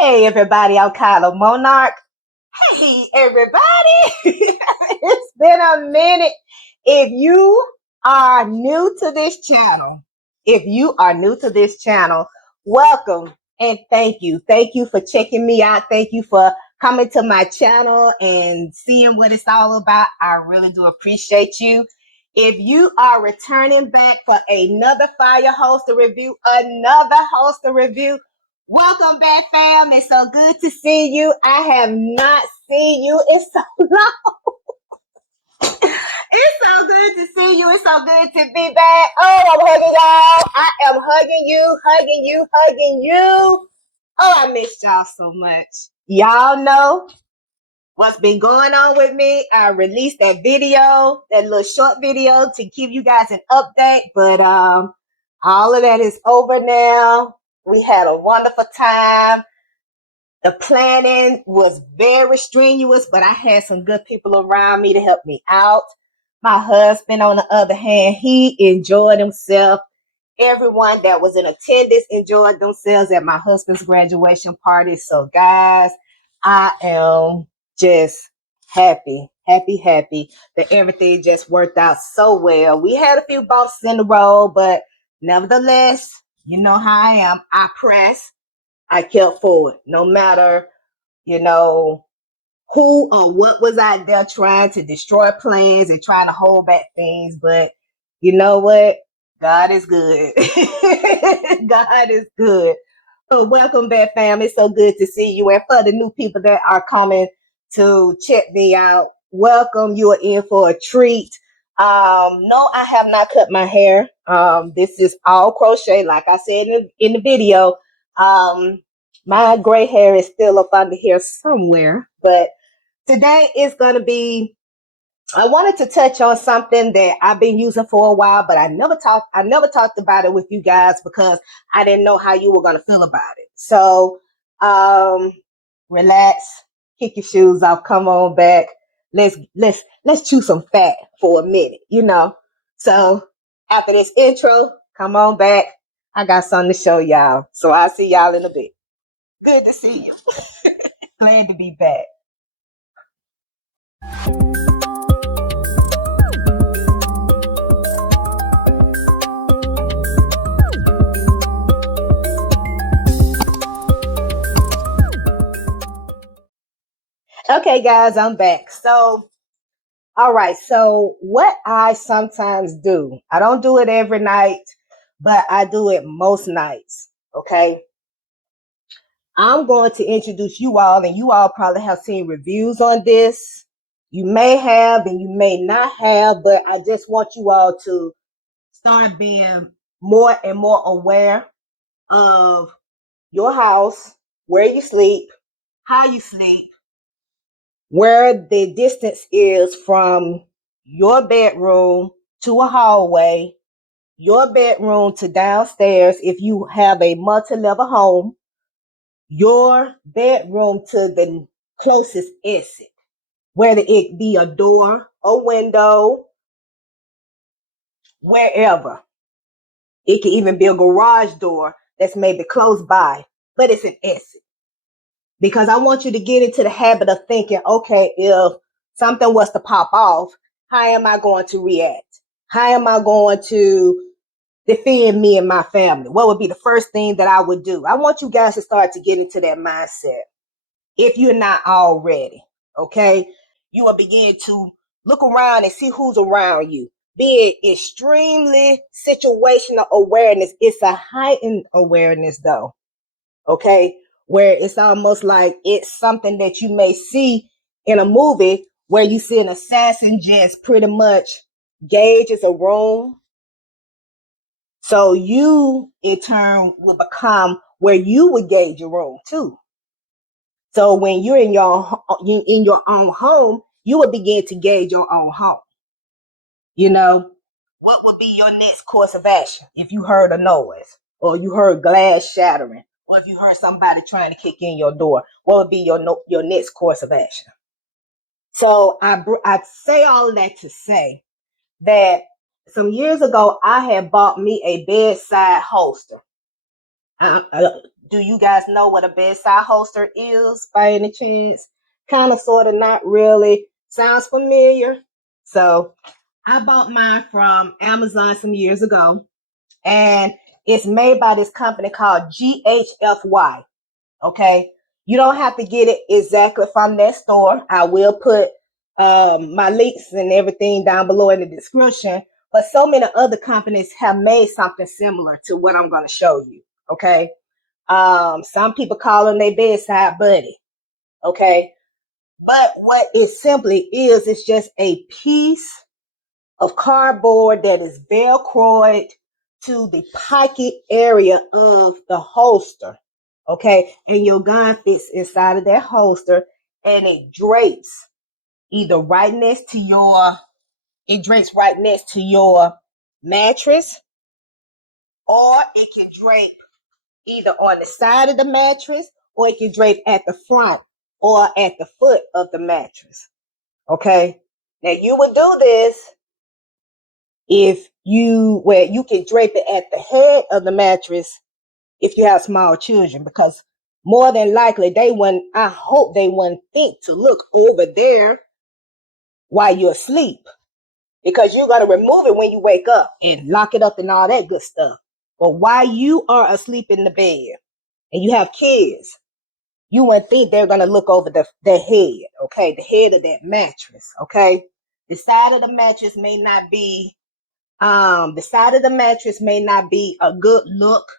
Hey everybody, I'm Kyla Monarch. Hey everybody, it's been a minute. If you are new to this channel, welcome and thank you. Thank you for checking me out. Thank you for coming to my channel and seeing what it's all about. I really do appreciate you. If you are returning back for another fire hoster review, welcome back, fam. It's so good to see you. I have not seen you in so long. It's so good to see you. It's so good to be back. Oh, I'm hugging y'all. I am hugging you. Oh, I missed y'all so much. Y'all know what's been going on with me. I released that video, that little short video to give you guys an update, but all of that is over now. We had a wonderful time. The planning was very strenuous, but I had some good people around me to help me out. My husband, on the other hand, he enjoyed himself. Everyone that was in attendance enjoyed themselves at my husband's graduation party. So, guys, I am just happy that everything just worked out so well. We had a few bumps in the road, but nevertheless, you know how I am. I press. I kept forward, no matter, who or what was out there trying to destroy plans and trying to hold back things. But you know what? God is good. God is good. So welcome back, fam. It's so good to see you. And for the new people that are coming to check me out, welcome. You are in for a treat. No, I have not cut my hair. This is all crochet, like I said in the video. My gray hair is still up under here somewhere, but today is going to be, I wanted to touch on something that I've been using for a while, but I never talked about it with you guys because I didn't know how you were going to feel about it. So, relax, kick your shoes off, come on back. Let's chew some fat for a minute, So, after this intro, come on back. I got something to show y'all. So, I'll see y'all in a bit. Good to see you. Glad to be back. Okay, guys, I'm back. So, all right. So, what I sometimes do, I don't do it every night, but I do it most nights. Okay. I'm going to introduce you all, and you all probably have seen reviews on this. You may have, and you may not have, but I just want you all to start being more and more aware of your house, where you sleep, how you sleep, where the distance is from your bedroom to a hallway, your bedroom to downstairs if you have a multi-level home, your bedroom to the closest exit, whether it be a door, a window, wherever. It can even be a garage door that's maybe close by, but it's an exit. Because I want you to get into the habit of thinking, okay, if something was to pop off, how am I going to react? How am I going to defend me and my family? What would be the first thing that I would do? I want you guys to start to get into that mindset. If you're not already, okay? You will begin to look around and see who's around you. Be it extremely situational awareness. It's a heightened awareness though, okay? Where it's almost like it's something that you may see in a movie where you see an assassin just pretty much gauges a room. So you, in turn, will become where you would gauge your room too. So when you're in your own home, you will begin to gauge your own home. What would be your next course of action if you heard a noise, or you heard glass shattering, or if you heard somebody trying to kick in your door? What would be your next course of action? So I say all of that to say that some years ago I had bought me a bedside holster. Do you guys know what a bedside holster is by any chance? Kind of, sort of, not really. Sounds familiar? So I bought mine from Amazon some years ago, and it's made by this company called GHFY. Okay. You don't have to get it exactly from that store. I will put my links and everything down below in the description. But so many other companies have made something similar to what I'm going to show you. Okay. Some people call them their bedside buddy. Okay. But what it simply is, it's just a piece of cardboard that is velcroed to the pocket area of the holster. Okay. And your gun fits inside of that holster, and it drapes either right next to your mattress, or it can drape either on the side of the mattress, or it can drape at the front or at the foot of the mattress. Okay. Now you would do this if you can drape it at the head of the mattress if you have small children, because more than likely I hope they wouldn't think to look over there while you're asleep, because you got to remove it when you wake up and lock it up and all that good stuff. But while you are asleep in the bed and you have kids, you wouldn't think they're going to look over their head, okay? The head of that mattress, okay? The side of the mattress may not be a good look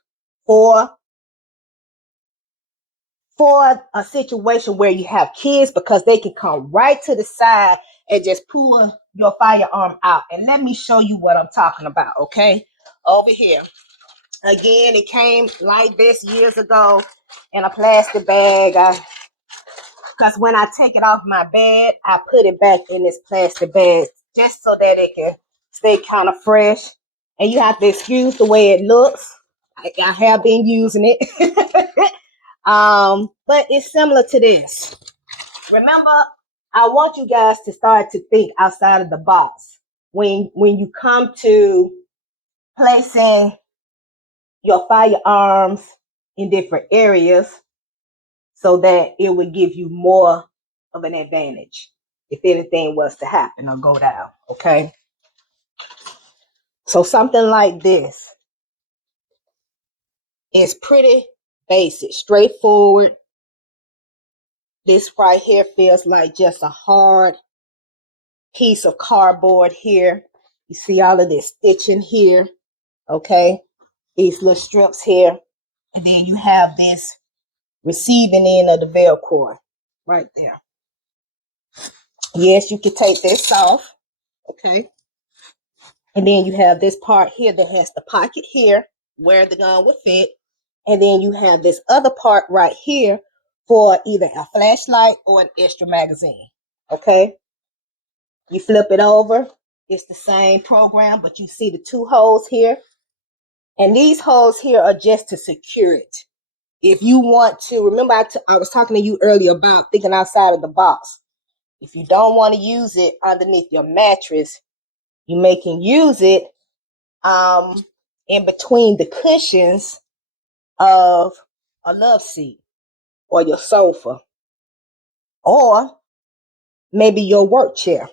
for a situation where you have kids, because they can come right to the side and just pull your firearm out. And let me show you what I'm talking about, okay? Over here. Again, it came like this years ago in a plastic bag. Because when I take it off my bed, I put it back in this plastic bag just so that it can stay kind of fresh. And you have to excuse the way it looks. I have been using it. But it's similar to this. Remember, I want you guys to start to think outside of the box when you come to placing your firearms in different areas, so that it would give you more of an advantage if anything was to happen or go down. Okay. So something like this is pretty basic, straightforward. This right here feels like just a hard piece of cardboard here. You see all of this stitching here. Okay. These little strips here. And then you have this receiving end of the Velcro right there. Yes, you can take this off. Okay. And then you have this part here that has the pocket here where the gun would fit. And then you have this other part right here for either a flashlight or an extra magazine. Okay. You flip it over. It's the same program, but you see the two holes here. And these holes here are just to secure it. If you want to, remember I was talking to you earlier about thinking outside of the box. If you don't want to use it underneath your mattress, you can use it in between the cushions of a love seat or your sofa, or maybe your work chair.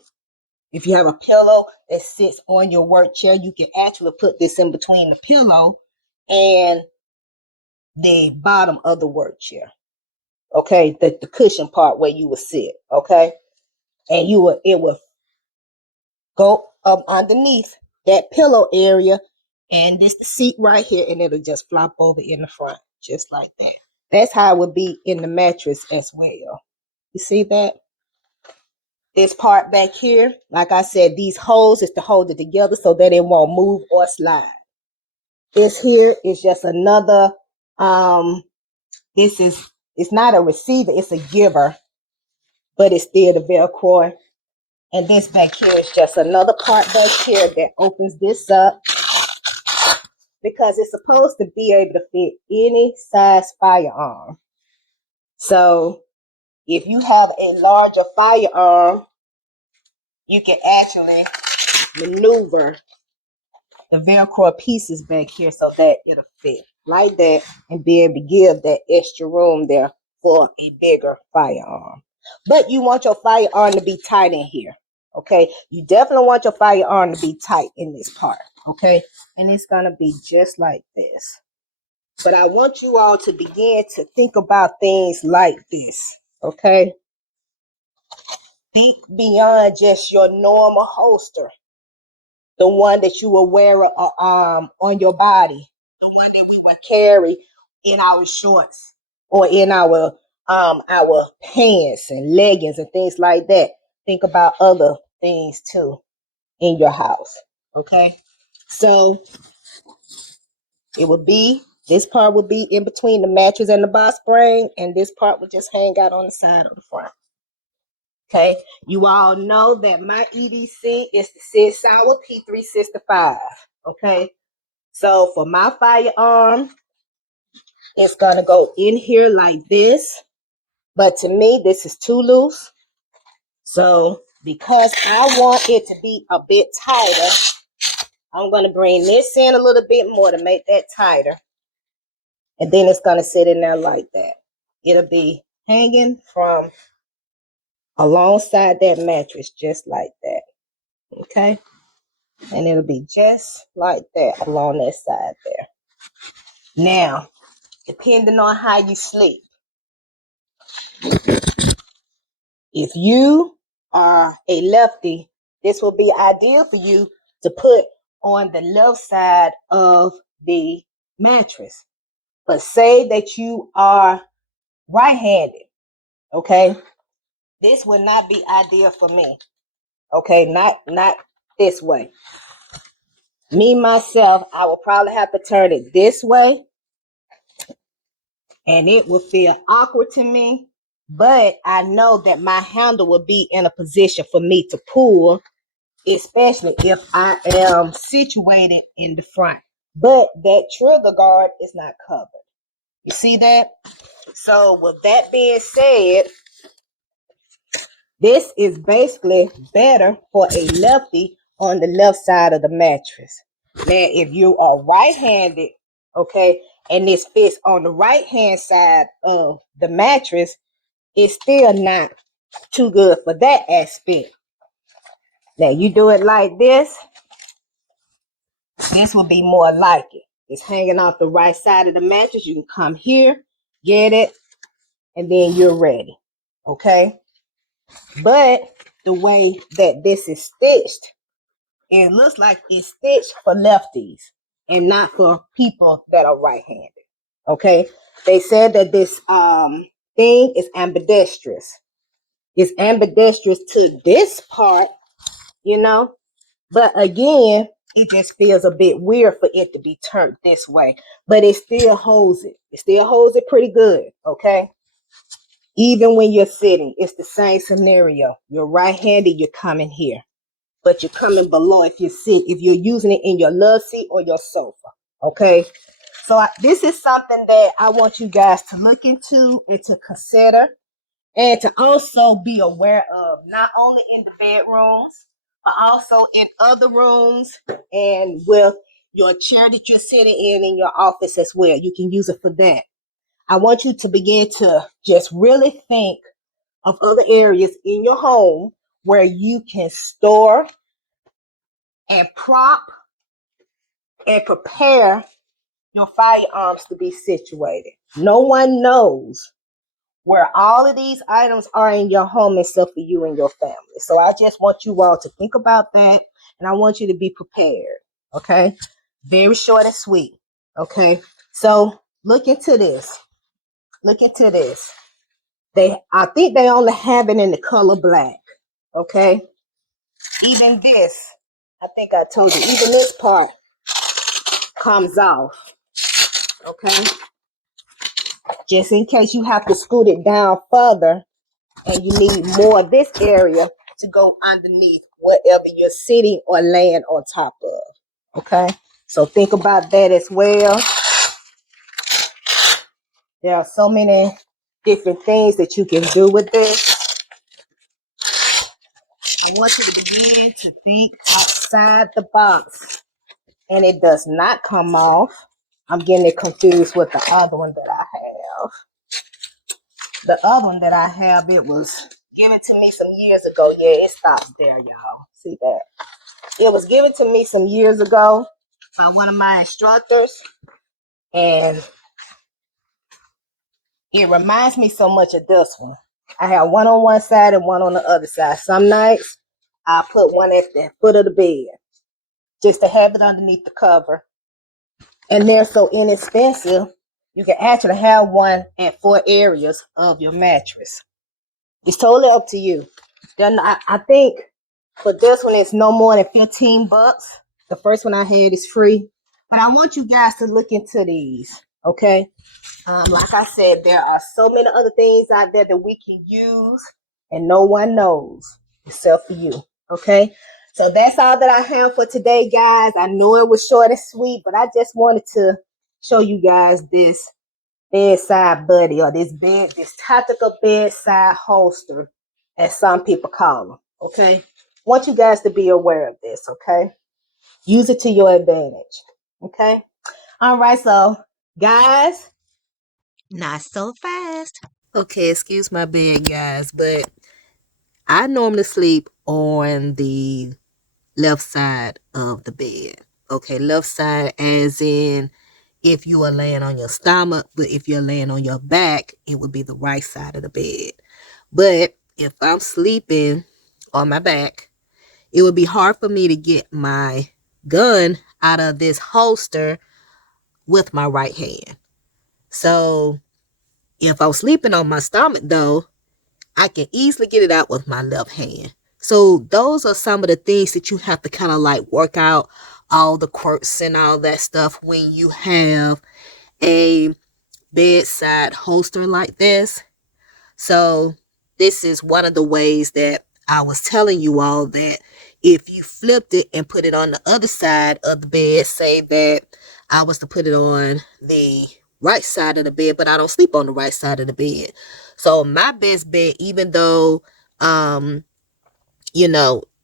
If you have a pillow that sits on your work chair, you can actually put this in between the pillow and the bottom of the work chair. Okay, the cushion part where you would sit. Okay, and it will go up underneath that pillow area, and this the seat right here, and it'll just flop over in the front, just like that. That's how it would be in the mattress as well. You see that? This part back here, like I said, these holes is to hold it together so that it won't move or slide. This here is just another, it's not a receiver, it's a giver, but it's still the Velcro. And this back here is just another part back here that opens this up, because it's supposed to be able to fit any size firearm. So if you have a larger firearm, you can actually maneuver the Velcro pieces back here so that it'll fit. like that and be able to give that extra room there for a bigger firearm. But you want your firearm to be tight in here. Okay, you definitely want your firearm to be tight in this part. Okay, and it's gonna be just like this. But I want you all to begin to think about things like this. Okay, think beyond just your normal holster, the one that you will wear on your body, the one that we would carry in our shorts or in our pants and leggings and things like that. Think about other things too in your house. Okay, so it would be, this part would be in between the mattress and the box spring, and this part would just hang out on the side of the front. Okay, you all know that my EDC is the Sig Sauer P365. Okay, so for my firearm, it's gonna go in here like this, but to me, this is too loose. So because I want it to be a bit tighter, I'm gonna bring this in a little bit more to make that tighter. And then it's gonna sit in there like that. It'll be hanging from alongside that mattress, just like that. Okay, and it'll be just like that along that side there. Now, depending on how you sleep, if you are a lefty, this will be ideal for you to put on the left side of the mattress. But say that you are right-handed, okay? This would not be ideal for me. Okay, not this way. Me myself, I will probably have to turn it this way, and it will feel awkward to me. But I know that my handle will be in a position for me to pull, especially if I am situated in the front. But that trigger guard is not covered. You see that? So with that being said, this is basically better for a lefty on the left side of the mattress. Now, if you are right-handed, okay, and this fits on the right-hand side of the mattress, it's still not too good for that aspect. Now, you do it like this will be more like it. It's hanging off the right side of the mattress. You can come here, get it, and then you're ready, okay? But the way that this is stitched, and it looks like it's stitched for lefties and not for people that are right-handed. Okay, they said that this thing is ambidextrous. It's ambidextrous to this part, you know, but again, it just feels a bit weird for it to be turned this way. But it still holds it. It still holds it pretty good. Okay. Even when you're sitting, it's the same scenario. You're right-handed, you're coming here, but you're coming below if you're using it in your love seat or your sofa. Okay, so this is something that I want you guys to look into and to consider, and to also be aware of, not only in the bedrooms but also in other rooms and with your chair that you're sitting in your office as well. You can use it for that. I want you to begin to just really think of other areas in your home where you can store and prop and prepare your firearms to be situated. No one knows where all of these items are in your home except for you and your family. So I just want you all to think about that, and I want you to be prepared. Okay, very short and sweet. Okay, so look into this. Look into this. I think they only have it in the color black. Okay, even this, I think I told you, even this part comes off. Okay, just in case you have to scoot it down further and you need more of this area to go underneath whatever you're sitting or laying on top of. Okay, so think about that as well. There are so many different things that you can do with this. I want you to begin to think outside the box, and it does not come off. I'm getting it confused with the other one that I have. The other one that I have, it was given to me some years ago. Yeah, it stops there, y'all. See that? It was given to me some years ago by one of my instructors, and it reminds me so much of this one. I have one on one side and one on the other side. Some nights I put one at the foot of the bed just to have it underneath the cover. And they're so inexpensive, you can actually have one at 4 areas of your mattress. It's totally up to you. Then I think for this one, it's no more than $15. The first one I had is free. But I want you guys to look into these, okay? Like I said, there are so many other things out there that we can use, and no one knows except for you, okay? So that's all that I have for today, guys. I know it was short and sweet, but I just wanted to show you guys this bedside buddy, or this tactical bedside holster, as some people call them, okay? Want you guys to be aware of this, okay? Use it to your advantage, okay? All right, so guys, not so fast. Okay, excuse my bed, guys, but I normally sleep on the left side of the bed. Okay, left side as in if you are laying on your stomach, but if you're laying on your back, it would be the right side of the bed. But if I'm sleeping on my back, it would be hard for me to get my gun out of this holster with my right hand. So if I'm sleeping on my stomach, though, I can easily get it out with my left hand. So those are some of the things that you have to kind of like work out, all the quirks and all that stuff when you have a bedside holster like this. So this is one of the ways that I was telling you all that if you flipped it and put it on the other side of the bed, say that I was to put it on the right side of the bed, but I don't sleep on the right side of the bed. So my best bet, even though,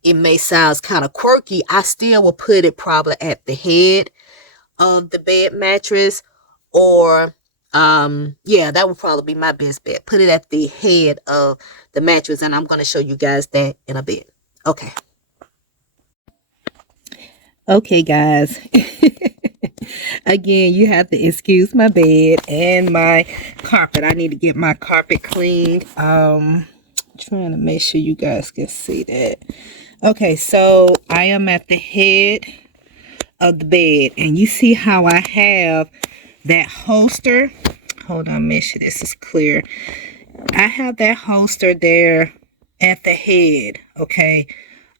it may sound kind of quirky, I still will put it probably at the head of the bed mattress, or that would probably be my best bet. Put it at the head of the mattress, and I'm going to show you guys that in a bit. Okay, guys. Again, you have to excuse my bed and my carpet. I need to get my carpet cleaned. Trying to make sure you guys can see that. Okay, so I am at the head of the bed, and you see how I have that holster. Hold on, make sure this is clear. I have that holster there at the head, okay,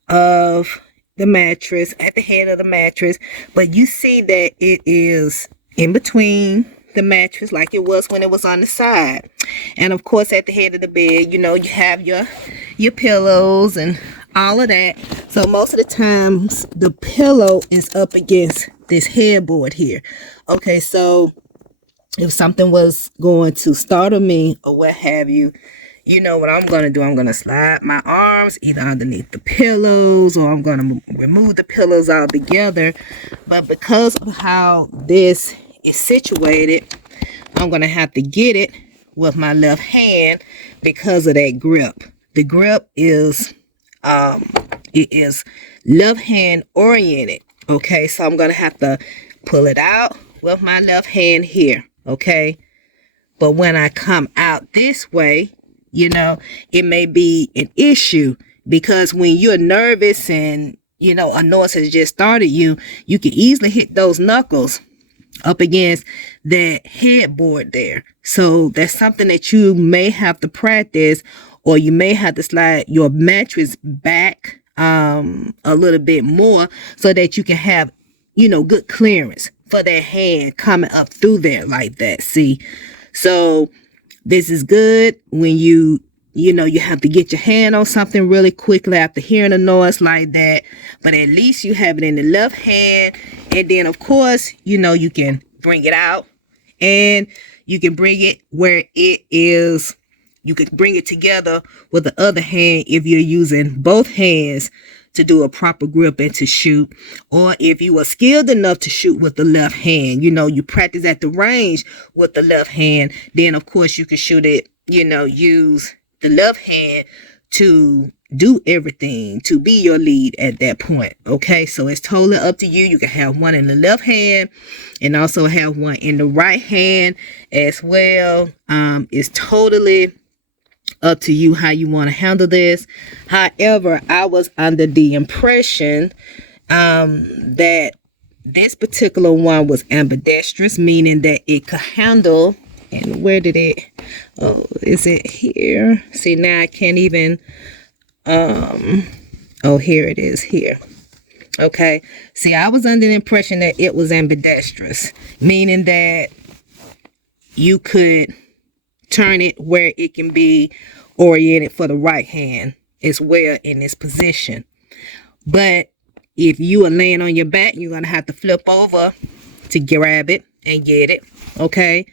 of the mattress, at the head of the mattress. But you see that it is in between the mattress like it was when it was on the side. And of course, at the head of the bed, you have your pillows and all of that. So most of the times the pillow is up against this headboard here. Okay, so if something was going to startle me or what have you, you know what I'm going to do? I'm going to slide my arms either underneath the pillows, or I'm going to remove the pillows altogether. But because of how this is situated, I'm going to have to get it with my left hand because of that grip. The grip is it is left hand oriented. Okay, so I'm going to have to pull it out with my left hand here. Okay, but when I come out this way, it may be an issue, because when you're nervous and a noise has just started, you can easily hit those knuckles up against that headboard there. So that's something that you may have to practice, or you may have to slide your mattress back a little bit more so that you can have good clearance for that hand coming up through there like that. See, so this is good when you have to get your hand on something really quickly after hearing a noise like that. But at least you have it in the left hand. And then, of course, you can bring it out, and you can bring it where it is. You can bring it together with the other hand if you're using both hands to do a proper grip and to shoot. Or if you are skilled enough to shoot with the left hand, you practice at the range with the left hand, then of course you can shoot it, use the left hand to do everything, to be your lead at that point. Okay, so it's totally up to you. You can have one in the left hand and also have one in the right hand as well. It's totally up to you how you want to handle this. However, I was under the impression that this particular one was ambidextrous, meaning that it could handle. And where did it? Oh, is it here? See, now I can't even. Oh, here it is here. Okay. See, I was under the impression that it was ambidextrous, meaning that you could turn it where it can be oriented for the right hand as well in this position. But if you are laying on your back, you're going to have to flip over to grab it and get it. Okay.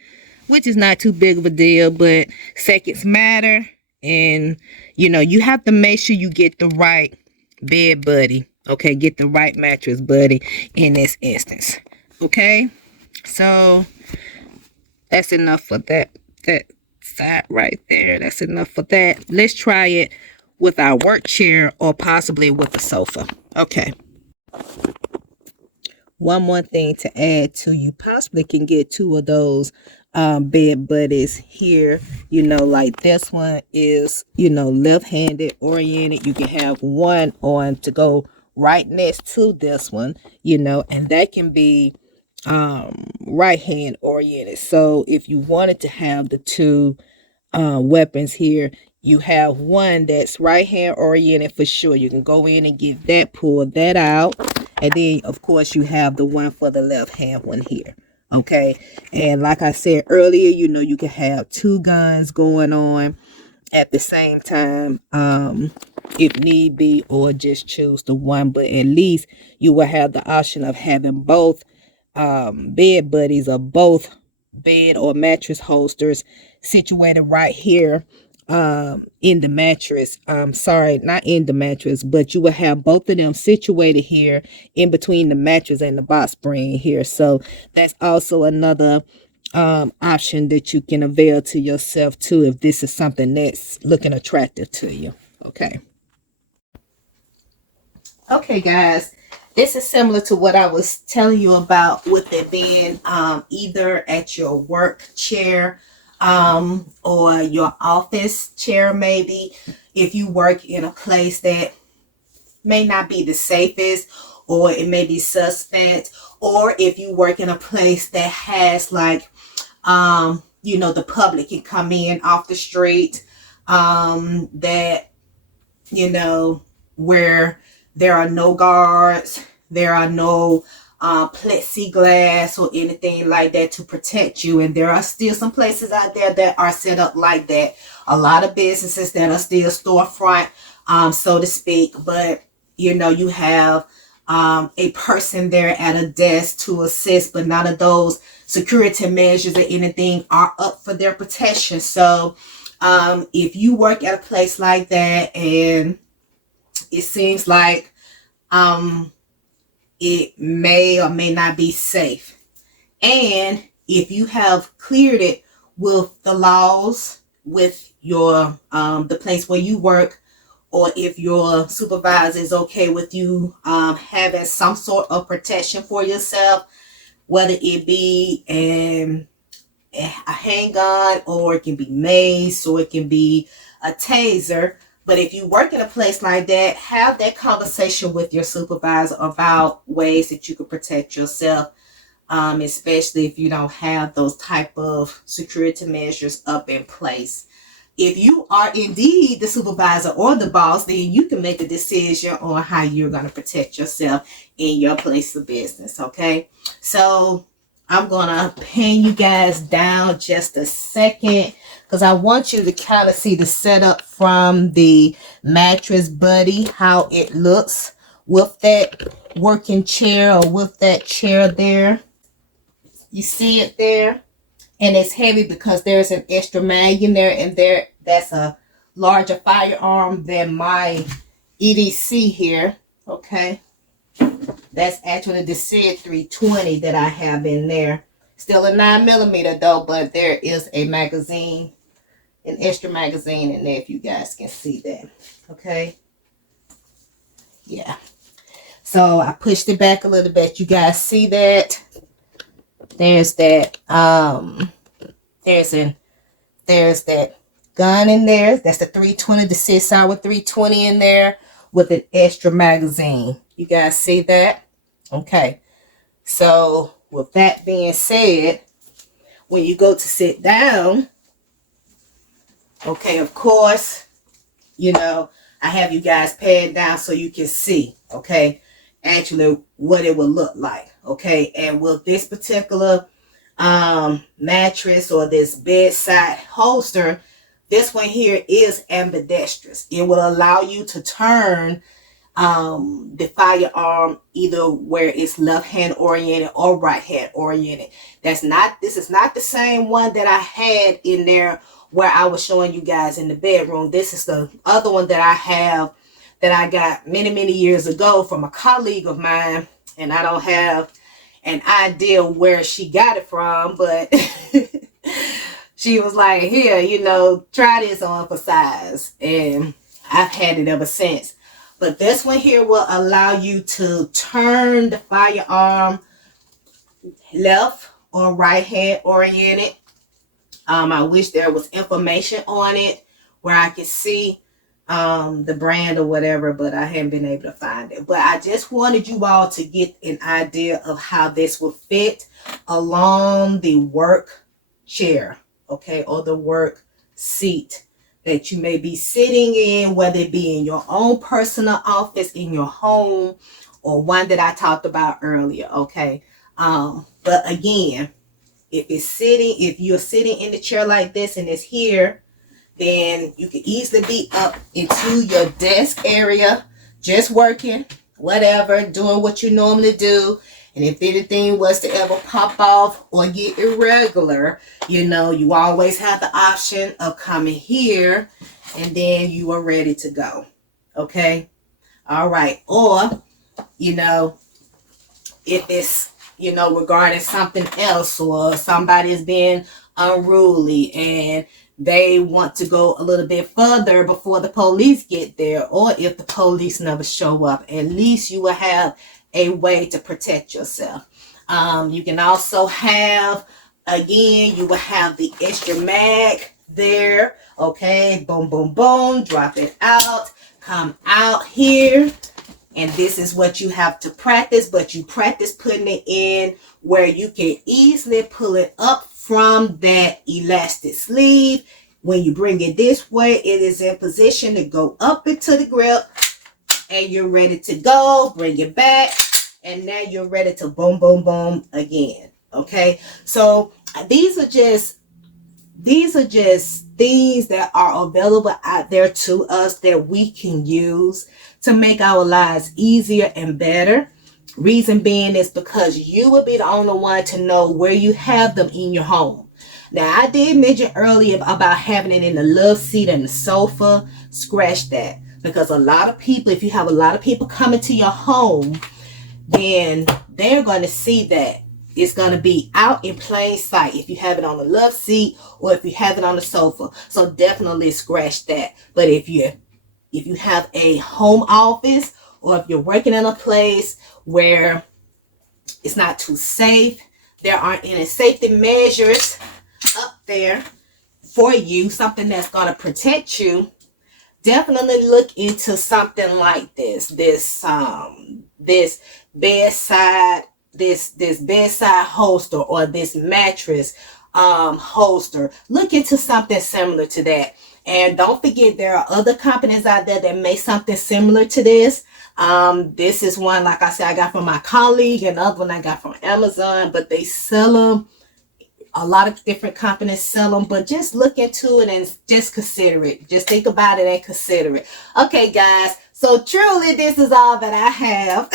Which is not too big of a deal, but seconds matter. And, you have to make sure you get the right bed buddy. Okay. Get the right mattress buddy in this instance. Okay. So that's enough for that side right there. That's enough for that. Let's try it with our work chair or possibly with the sofa. Okay. One more thing to add to, you possibly can get two of those bed buddies here, like this one is, left-handed oriented. You can have one on to go right next to this one, and that can be right hand oriented. So if you wanted to have the two weapons here, you have one that's right hand oriented for sure. You can go in and get that, pull that out, and then of course you have the one for the left hand one here. Okay, and like I said earlier, you can have two guns going on at the same time if need be, or just choose the one, but at least you will have the option of having both bed buddies or both bed or mattress holsters situated right here in the mattress. Sorry, not in the mattress, but you will have both of them situated here in between the mattress and the box spring here. So that's also another option that you can avail to yourself too, if this is something that's looking attractive to you. Okay guys, this is similar to what I was telling you about with it being either at your work chair or your office chair. Maybe if you work in a place that may not be the safest, or it may be suspect, or if you work in a place that has like the public can come in off the street, that where there are no guards, there are no plexiglass or anything like that to protect you. And there are still some places out there that are set up like that. A lot of businesses that are still storefront, so to speak. But, you have a person there at a desk to assist, but none of those security measures or anything are up for their protection. So if you work at a place like that and it seems like it may or may not be safe, and if you have cleared it with the laws, with your the place where you work, or if your supervisor is okay with you having some sort of protection for yourself, whether it be a handgun, or it can be mace, or it can be a taser. But if you work in a place like that, have that conversation with your supervisor about ways that you can protect yourself, especially if you don't have those type of security measures up in place. If you are indeed the supervisor or the boss, then you can make a decision on how you're going to protect yourself in your place of business. Okay, so I'm going to pin you guys down just a second, because I want you to kind of see the setup from the mattress buddy, how it looks with that working chair or with that chair there. You see it there? And it's heavy because there's an extra mag in there, and that's a larger firearm than my EDC here. Okay. That's actually the SID 320 that I have in there. Still a 9mm though, but there is a magazine, an extra magazine in there if you guys can see that. Okay. Yeah. So I pushed it back a little bit. You guys see that? There's that there's that gun in there. That's the 320, the 6-hour 320 in there with an extra magazine. You guys see that? Okay. So with that being said, when you go to sit down, okay, of course, you know, I have you guys pad down so you can see, okay, actually what it will look like, okay. And with this particular mattress or this bedside holster, this one here is ambidextrous. It will allow you to turn the firearm either where it's left hand oriented or right hand oriented. This is not the same one that I had in there where I was showing you guys in the bedroom. This is the other one that I have that I got many years ago from a colleague of mine, and I don't have an idea where she got it from, but she was like, here, you know, try this on for size, and I've had it ever since. But this one here will allow you to turn the firearm left or right hand oriented. I wish there was information on it where I could see the brand or whatever, but I haven't been able to find it. But I just wanted you all to get an idea of how this will fit along the work chair, okay, or the work seat that you may be sitting in, whether it be in your own personal office, in your home, or one that I talked about earlier, okay. But again, if you're sitting in the chair like this and it's here, then you can easily be up into your desk area, just working, whatever, doing what you normally do. And if anything was to ever pop off or get irregular, you know, you always have the option of coming here and then you are ready to go. Okay. All right. Or, you know, if it's, you know, regarding something else, or somebody is being unruly and they want to go a little bit further before the police get there, or if the police never show up, at least you will have a way to protect yourself. You can also have, again, you will have the extra mag there. Okay, boom, boom, boom, drop it out, come out here. And this is what you have to practice, but you practice putting it in where you can easily pull it up from that elastic sleeve. When you bring it this way, it is in position to go up into the grip, and you're ready to go. Bring it back, and now you're ready to boom, boom, boom again. Okay, so these are just things that are available out there to us that we can use to make our lives easier and better. Reason being is because you will be the only one to know where you have them in your home. Now, I did mention earlier about having it in the love seat and the sofa. Scratch that. Because a lot of people, if you have a lot of people coming to your home, then they're going to see that. It's going to be out in plain sight if you have it on the love seat or if you have it on the sofa. So definitely scratch that. But if you have a home office, or if you're working in a place where it's not too safe, there aren't any safety measures up there for you, something that's going to protect you, definitely look into something like this bedside holster, or this mattress holster. Look into something similar to that. And don't forget, there are other companies out there that make something similar to this. This is one, like I said, I got from my colleague, and the other one I got from Amazon, but they sell them. A lot of different companies sell them, but just look into it and just consider it. Just think about it and consider it. Okay, guys. So truly, this is all that I have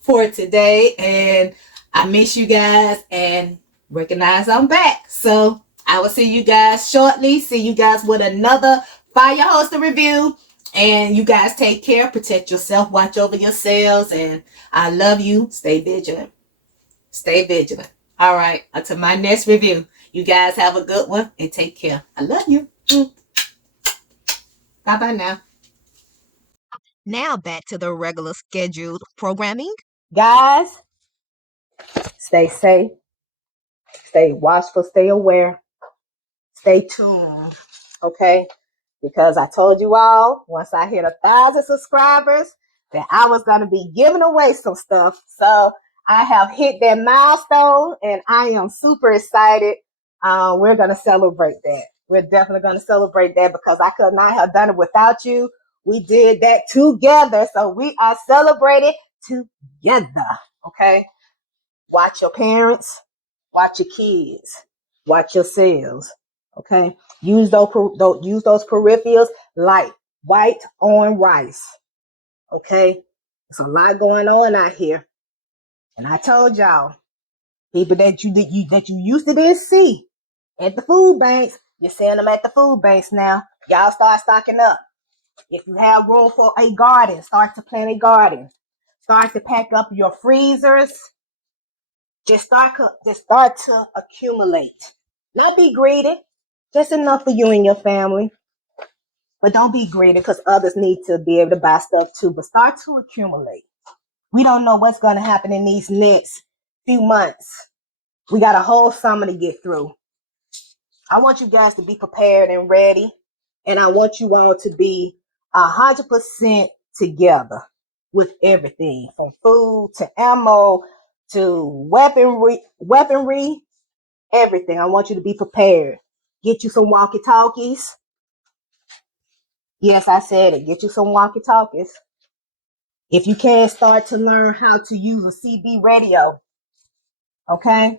for today. And I miss you guys and recognize I'm back. So I will see you guys shortly. See you guys with another fire holster review. And you guys take care, protect yourself, watch over yourselves, and I love you. Stay vigilant. Stay vigilant. All right. Until my next review. You guys have a good one and take care. I love you. Bye bye now. Now back to the regular scheduled programming. Guys, stay safe, stay watchful, stay aware, stay tuned. Okay? Because I told you all, once I hit 1,000 subscribers, that I was going to be giving away some stuff. So I have hit that milestone and I am super excited. We're going to celebrate that. We're definitely going to celebrate that because I could not have done it without you. We did that together. So we are celebrating together. Okay. Watch your parents, watch your kids, watch yourselves. Okay. Use those peripherals like white on rice. Okay. There's a lot going on out here. And I told y'all, people that you used to didn't see at the food banks, you're seeing them at the food banks now. Y'all start stocking up. If you have room for a garden, start to plant a garden. Start to pack up your freezers. Just start to accumulate. Not be greedy. Just enough for you and your family. But don't be greedy because others need to be able to buy stuff too. But start to accumulate. We don't know what's going to happen in these next few months. We got a whole summer to get through. I want you guys to be prepared and ready. And I want you all to be 100% together with everything from food to ammo to weaponry, everything. I want you to be prepared. Get you some walkie-talkies. Yes, I said it. Get you some walkie-talkies. If you can, start to learn how to use a CB radio. Okay?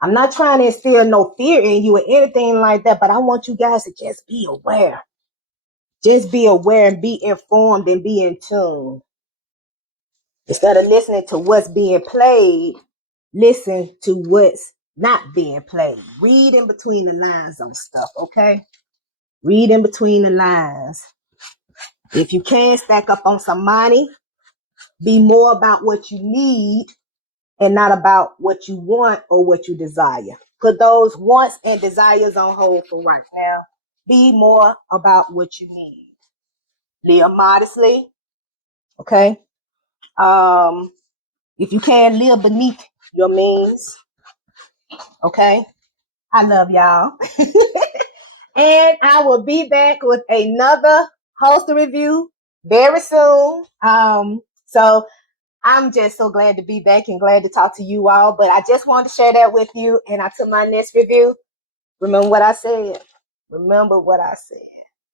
I'm not trying to instill no fear in you or anything like that, but I want you guys to just be aware. Just be aware and be informed and be in tune. Instead of listening to what's being played, listen to what's not being played. Read in between the lines on stuff, okay? Read in between the lines. If you can, stack up on some money. Be more about what you need and not about what you want or what you desire. Put those wants and desires on hold for right now. Be more about what you need. Live modestly, okay? If you can, live beneath your means, okay? I love y'all. And I will be back with another host review very soon. So I'm just so glad to be back and glad to talk to you all. But I just wanted to share that with you. And until my next review, remember what I said. Remember what I said.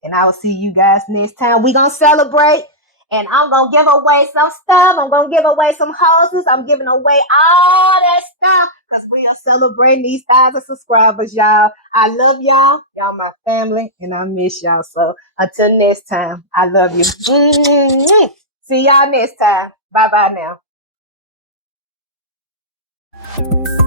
And I will see you guys next time. We're going to celebrate. And I'm going to give away some stuff. I'm going to give away some houses. I'm giving away all that stuff because we are celebrating these 1,000 subscribers, y'all. I love y'all. Y'all my family. And I miss y'all. So until next time, I love you. See y'all next time. Bye-bye now.